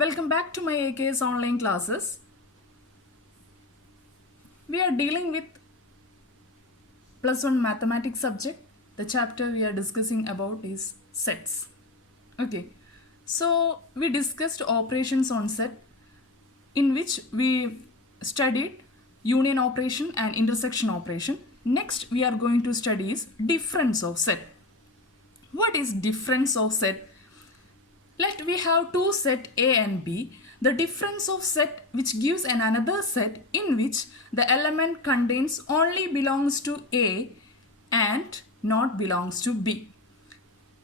Welcome back to my AKS online classes. We are dealing with plus one mathematics subject. The chapter we are discussing about is sets. Okay, so we discussed operations on set, in which we studied union operation and intersection operation. Next we are going to study is difference of set. What is difference of set? Let we have two set A and B. The difference of set which gives another set in which the element contains only belongs to A and not belongs to B.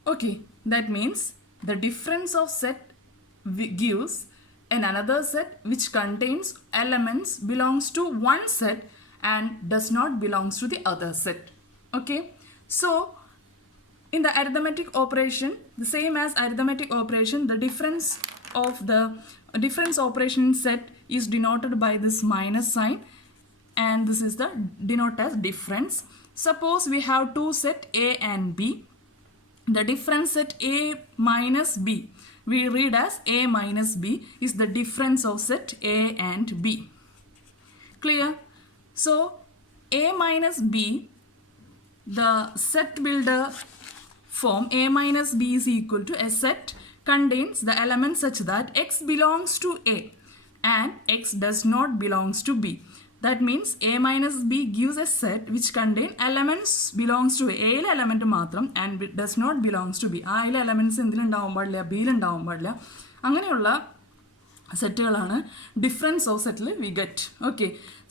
Okay, that means the difference of set gives another set which contains elements belongs to one set and does not belongs to the other set. Okay, so in the arithmetic operation, the same as arithmetic operation, the difference of the difference operation set is denoted by this minus sign, and this is the denoted as difference. Suppose we have two set A and B. The difference set A minus B, we read as A minus B, is the difference of set A and B. Clear? So A minus B, the set builder form A minus B is equal to a set contains the elements such that X belongs to A and X does not belongs to B. That means A minus B gives a set which contain elements belongs to A element matram and does not belongs to B. ആ elements എന്തിൽ ഉണ്ടാവാൻ പാടില്ല, ബിയിൽ ഉണ്ടാവാൻ പാടില്ല. അങ്ങനെയുള്ള സെറ്റുകളാണ് difference of സെറ്റിൽ we get. Okay,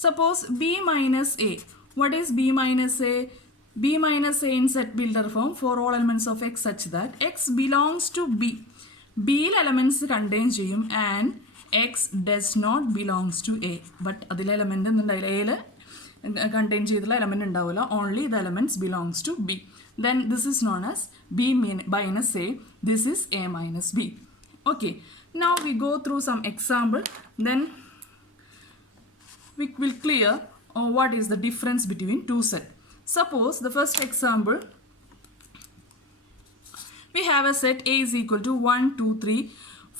suppose B minus A. What is B minus A? B minus A in set builder form for all elements of X such that X belongs to B. B elements contain ചെയ്യും and X does not belongs to A. But അതിലെ element എന്തുണ്ടായില്ല, Aയിൽ contain ചെയ്തുള്ള element ഉണ്ടാവില്ല. Only the elements belongs to B. Then this is known as B minus A. This is A minus B. Okay, now we go through some example. Then we will clear what is the difference between two sets. Suppose the first example, we have a set A is equal to 1, 2, 3,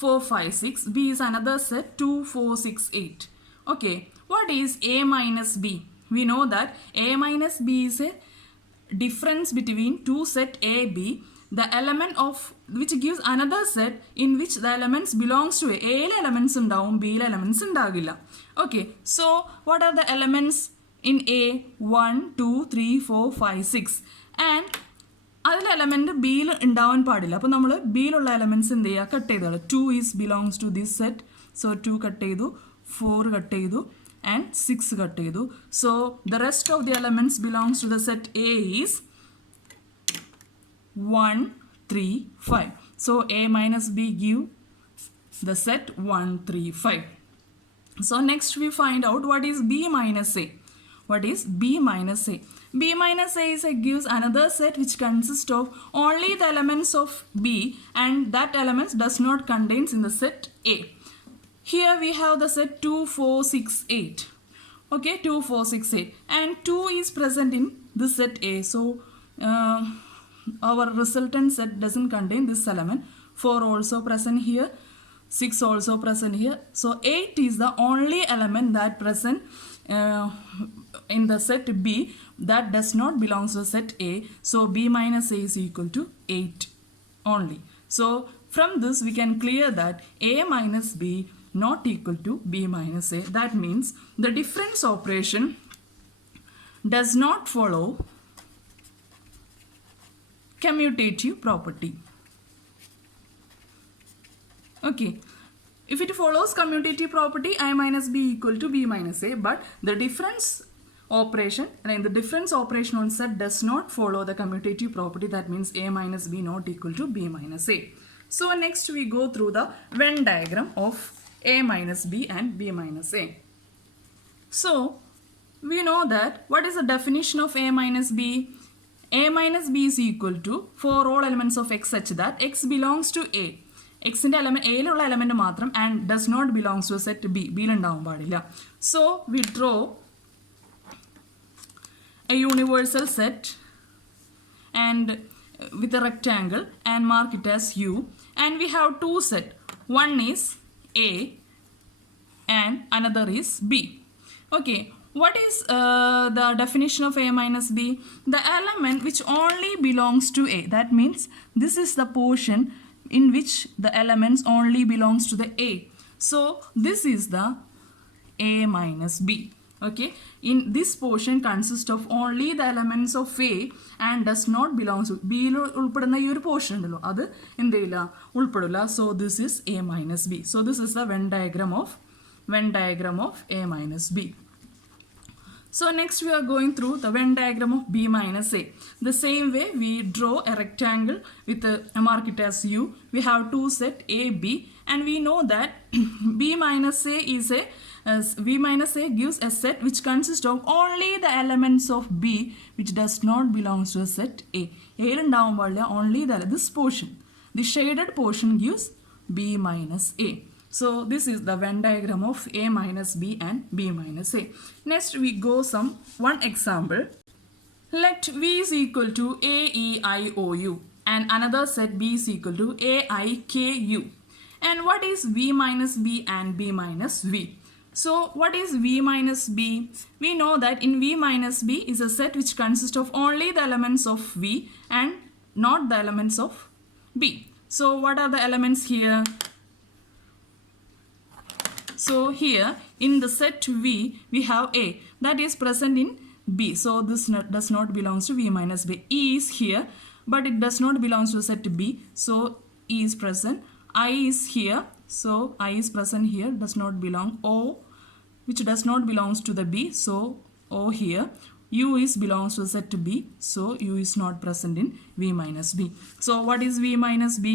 4, 5, 6. B is another set 2, 4, 6, 8. Okay, what is A minus B? We know that A minus B is a difference between two set A, B. The element of which gives another set in which the elements belongs to A. A elements ഉണ്ടാവും, B elements ഉണ്ടാകില്ല. Okay, so what are the elements in A? 1, 2, 3, 4, 5, 6. And അതിൽ element ബിയിൽ ഉണ്ടാവാൻ പാടില്ല. അപ്പോൾ നമ്മൾ ബിയിലുള്ള elements എന്ത് ചെയ്യുക, കട്ട് ചെയ്തോളൂ. 2 is belongs to this set, so 2 cut ചെയ്തു, 4 കട്ട് ചെയ്തു ആൻഡ് 6 കട്ട് ചെയ്തു. So the rest of the elements belongs to the set A is 1, 3, 5. So A minus B give the set 1, 3, 5. So next we find out what is B minus A. What is B minus A? B minus A gives another set which consists of only the elements of B and that elements does not contains in the set A. Here we have the set 2, 4, 6, 8. Okay, 2, 4, 6, 8. And 2 is present in this set A. So our resultant set doesn't contain this element. 4 also present here. 6 also present here. So 8 is the only element that present in the set B that does not belong to the set A. So B minus A is equal to 8 only. So from this we can clear that A minus B not equal to B minus A. That means the difference operation does not follow commutative property. Okay, if it follows commutative property, I minus B equal to B minus A, but the difference operation and the difference operation on set does not follow the commutative property. That means A minus B not equal to B minus A. So next we go through the Venn diagram of A minus B and B minus A. So we know that what is the definition of A minus B? A minus B is equal to for all elements of X such that X belongs to A. X in the element A element matram and does not belongs to a set B. B ഉണ്ടാവാൻ പാടില്ല. So we draw a universal set and with a rectangle and mark it as U, and we have two set. One is A and another is B. Okay, what is the definition of A minus B? The element which only belongs to A. That means this is the portion in which the elements only belongs to the A. So this is the A minus B. Okay, in this portion consists of only the elements of A and does not belong to B. ഉൾപ്പെടുന്ന ഈ ഒരു portion ഉണ്ടല്ലോ അത് എന്ത് ചെയ്യില്ല ഉൾപ്പെടില്ല. So this is A minus B. So this is the Venn diagram of A minus B. So next we are going through the Venn diagram of B minus A. The same way we draw a rectangle with a mark it as U. We have two set A, B, and we know that B minus A is V minus A gives a set which consists of only the elements of B which does not belong to a set A. Only this portion, the shaded portion gives B minus A. So this is the Venn diagram of A minus B and B minus A. Next we go one example. Let V is equal to A, E, I, O, U and another set B is equal to A, I, K, U. And what is V minus B and B minus V? So what is V minus B? We know that in V minus B is a set which consists of only the elements of V and not the elements of B. So what are the elements here? So here in the set V we have A that is present in B. So this does not belong to V minus B. E is here but it does not belong to set B. So E is present. I is here. So I is present here, does not belong. O which does not belongs to the B. So O here. U is belongs to set B. So U is not present in V minus B. So what is V minus B?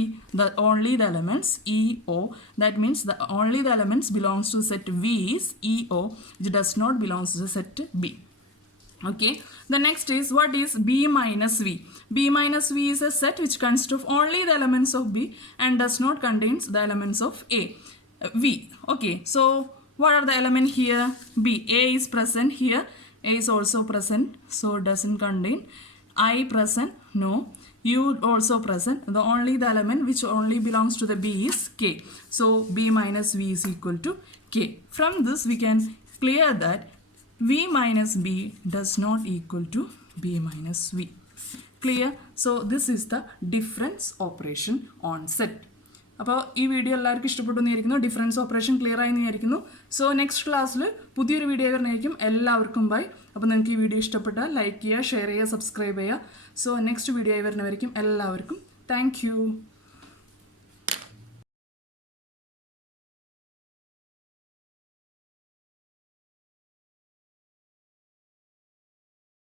Only the elements E, O. That means only the elements belongs to set V is E, O, which does not belongs to the set B. Okay. The next is what is B minus V? B minus V is a set which consists of only the elements of B and does not contains the elements of A. V. Okay. So what are the elements here? B. A is present here. A is also present, so doesn't contain. I present, no. U also present. The only the element which only belongs to the B is K. So B minus V is equal to K. From this we can clear that V minus B does not equal to B minus V. Clear? So this is the difference operation on set. അപ്പോൾ ഈ video എല്ലാവർക്കും ഇഷ്ടപ്പെട്ടു എന്നിരിക്കുന്നു. Difference operation clear ആയി എന്നിരിക്കുന്നു. So next ക്ലാസ്സിൽ പുതിയൊരു video വരുന്നതായിരിക്കും. എല്ലാവർക്കും by. അപ്പോൾ നിങ്ങൾക്ക് ഈ വീഡിയോ ഇഷ്ടപ്പെട്ടാൽ ലൈക്ക് ചെയ്യുക, ഷെയർ ചെയ്യുക, സബ്സ്ക്രൈബ് ചെയ്യുക. സോ നെക്സ്റ്റ് വീഡിയോ ആയി വരുന്നവരിക്കും എല്ലാവർക്കും താങ്ക് യു.